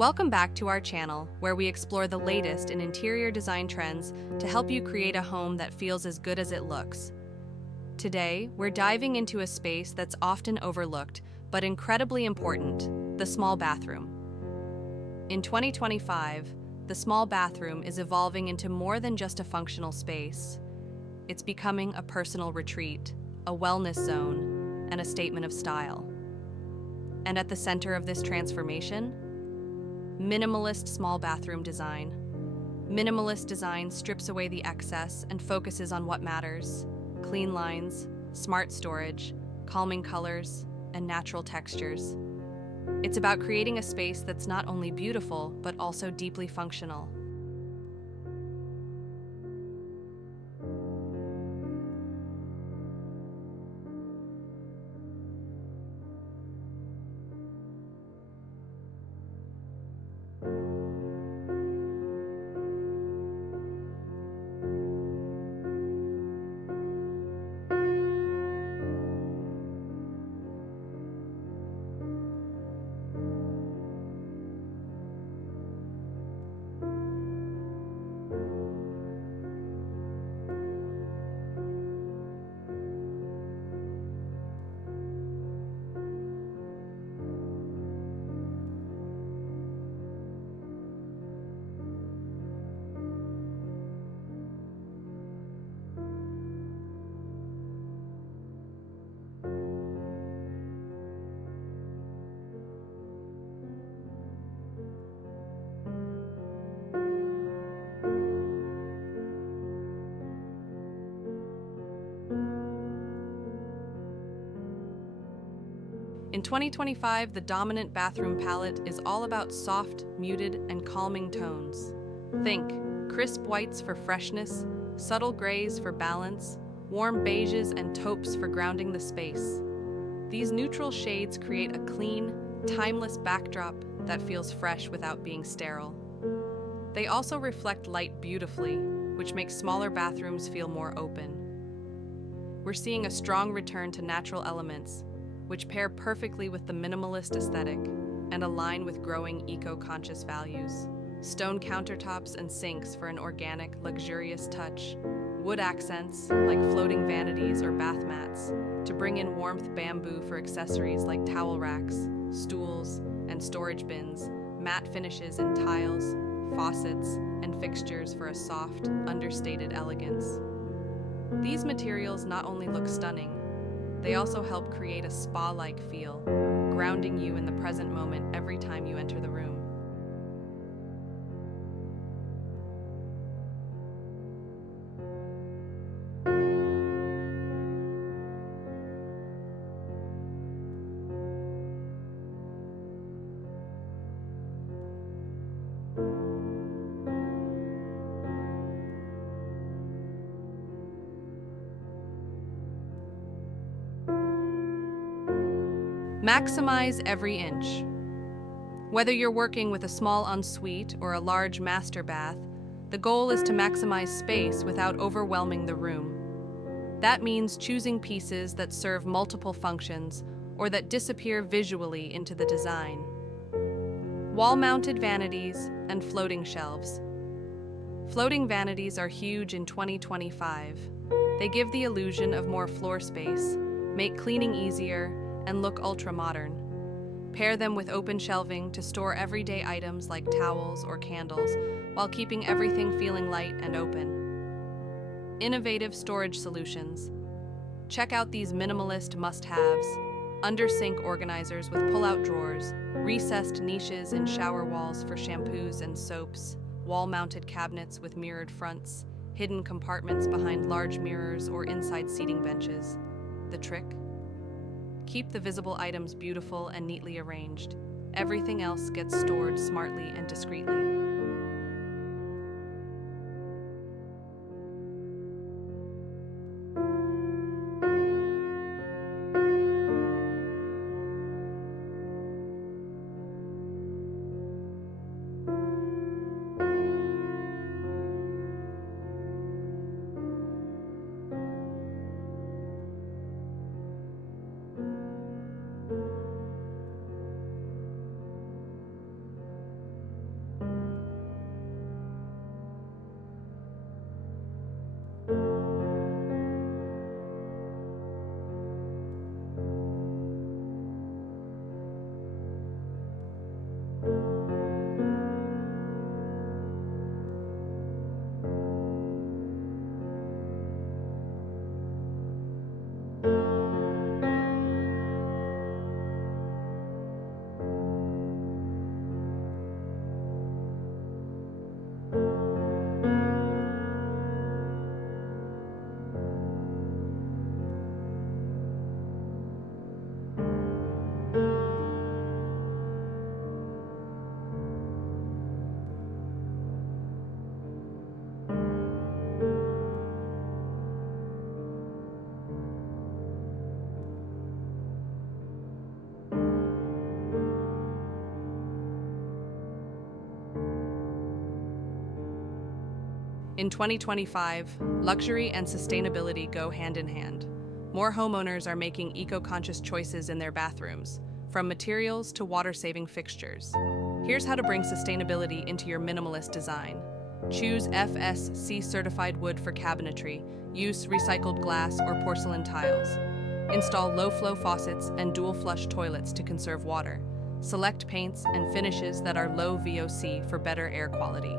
Welcome back to our channel, where we explore the latest in interior design trends to help you create a home that feels as good as it looks. Today, we're diving into a space that's often overlooked, but incredibly important: the small bathroom. In 2025, the small bathroom is evolving into more than just a functional space. It's becoming a personal retreat, a wellness zone, and a statement of style. And at the center of this transformation, minimalist small bathroom design. Minimalist design strips away the excess and focuses on what matters: clean lines, smart storage, calming colors, and natural textures. It's about creating a space that's not only beautiful, but also deeply functional. In 2025, the dominant bathroom palette is all about soft, muted, and calming tones. Think crisp whites for freshness, subtle grays for balance, warm beiges and taupes for grounding the space. These neutral shades create a clean, timeless backdrop that feels fresh without being sterile. They also reflect light beautifully, which makes smaller bathrooms feel more open. We're seeing a strong return to natural elements, which pair perfectly with the minimalist aesthetic and align with growing eco-conscious values. Stone countertops and sinks for an organic, luxurious touch. Wood accents, like floating vanities or bath mats, to bring in warmth. Bamboo for accessories like towel racks, stools, and storage bins. Matte finishes in tiles, faucets, and fixtures for a soft, understated elegance. These materials not only look stunning, they also help create a spa-like feel, grounding you in the present moment every time you enter the room. Maximize every inch. Whether you're working with a small ensuite or a large master bath, the goal is to maximize space without overwhelming the room. That means choosing pieces that serve multiple functions or that disappear visually into the design. Wall-mounted vanities and floating shelves. Floating vanities are huge in 2025. They give the illusion of more floor space, make cleaning easier, and look ultra-modern. Pair them with open shelving to store everyday items like towels or candles, while keeping everything feeling light and open. Innovative storage solutions. Check out these minimalist must-haves: under-sink organizers with pull-out drawers, recessed niches in shower walls for shampoos and soaps, wall-mounted cabinets with mirrored fronts, hidden compartments behind large mirrors or inside seating benches. The trick? Keep the visible items beautiful and neatly arranged. Everything else gets stored smartly and discreetly. In 2025, luxury and sustainability go hand in hand. More homeowners are making eco-conscious choices in their bathrooms, from materials to water-saving fixtures. Here's how to bring sustainability into your minimalist design. Choose FSC-certified wood for cabinetry. Use recycled glass or porcelain tiles. Install low-flow faucets and dual-flush toilets to conserve water. Select paints and finishes that are low VOC for better air quality.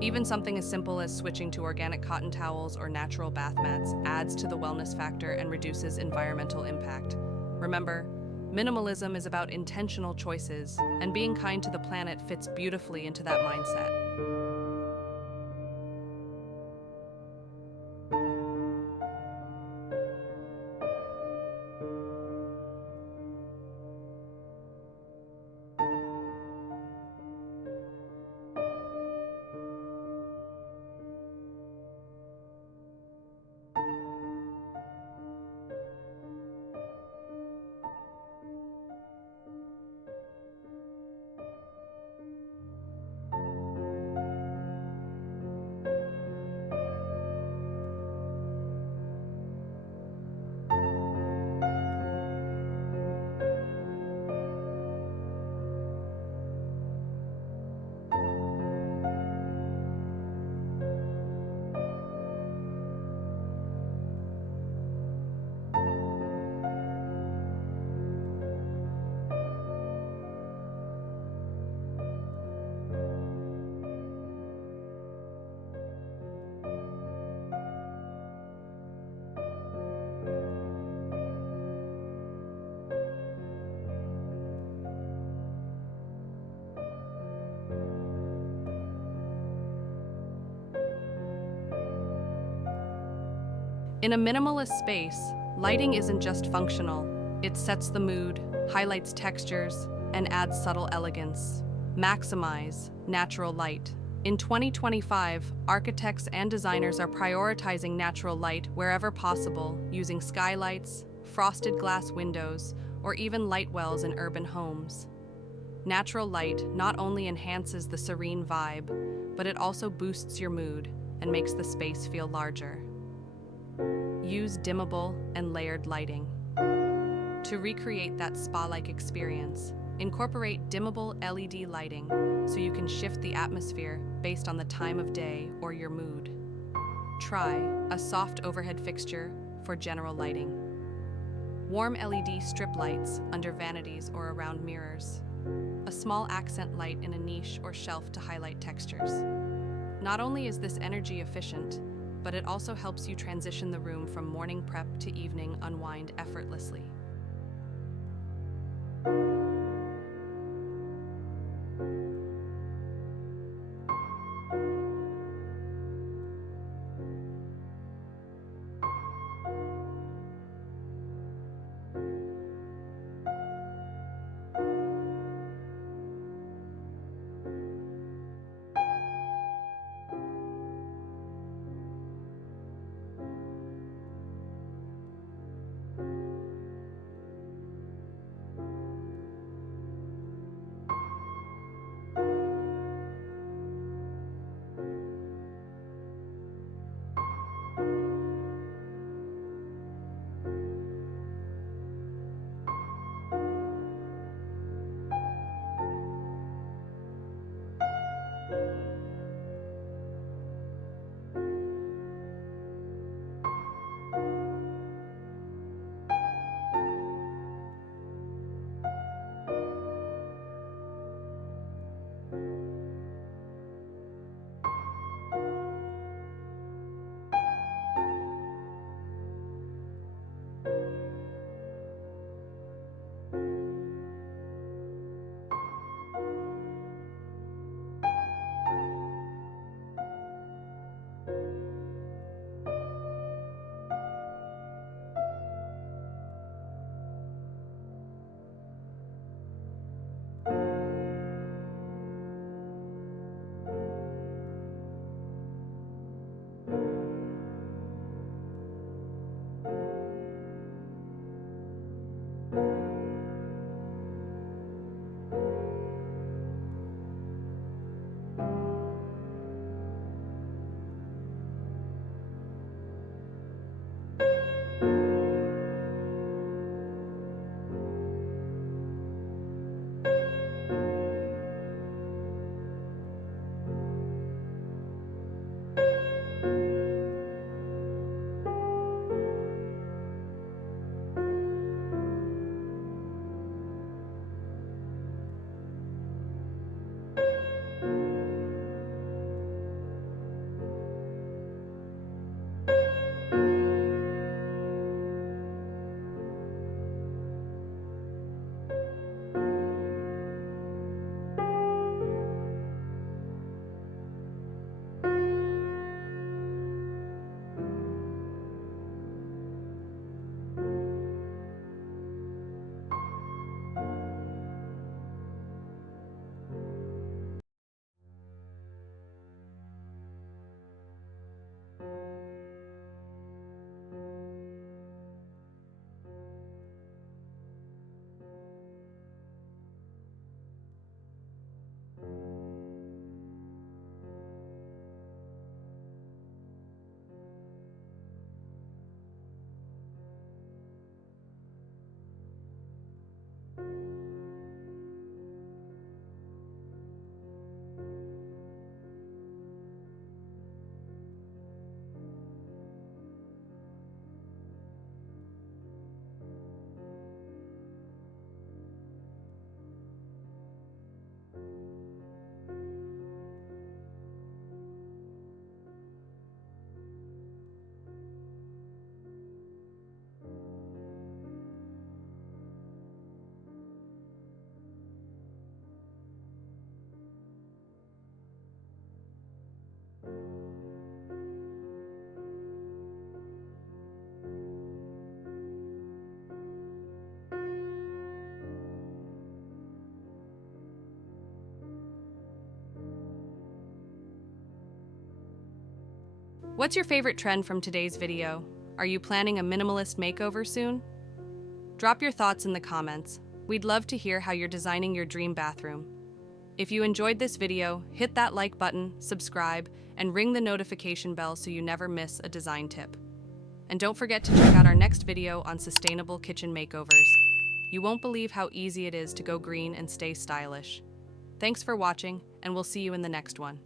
Even something as simple as switching to organic cotton towels or natural bath mats adds to the wellness factor and reduces environmental impact. Remember, minimalism is about intentional choices, and being kind to the planet fits beautifully into that mindset. In a minimalist space, lighting isn't just functional. It sets the mood, highlights textures, and adds subtle elegance. Maximize natural light. In 2025, architects and designers are prioritizing natural light wherever possible, using skylights, frosted glass windows, or even light wells in urban homes. Natural light not only enhances the serene vibe, but it also boosts your mood and makes the space feel larger. Use dimmable and layered lighting. To recreate that spa-like experience, incorporate dimmable LED lighting so you can shift the atmosphere based on the time of day or your mood. Try a soft overhead fixture for general lighting. Warm LED strip lights under vanities or around mirrors. A small accent light in a niche or shelf to highlight textures. Not only is this energy efficient, but it also helps you transition the room from morning prep to evening unwind effortlessly. What's your favorite trend from today's video? Are you planning a minimalist makeover soon? Drop your thoughts in the comments. We'd love to hear how you're designing your dream bathroom. If you enjoyed this video, hit that like button, subscribe, and ring the notification bell so you never miss a design tip. And don't forget to check out our next video on sustainable kitchen makeovers. You won't believe how easy it is to go green and stay stylish. Thanks for watching, and we'll see you in the next one.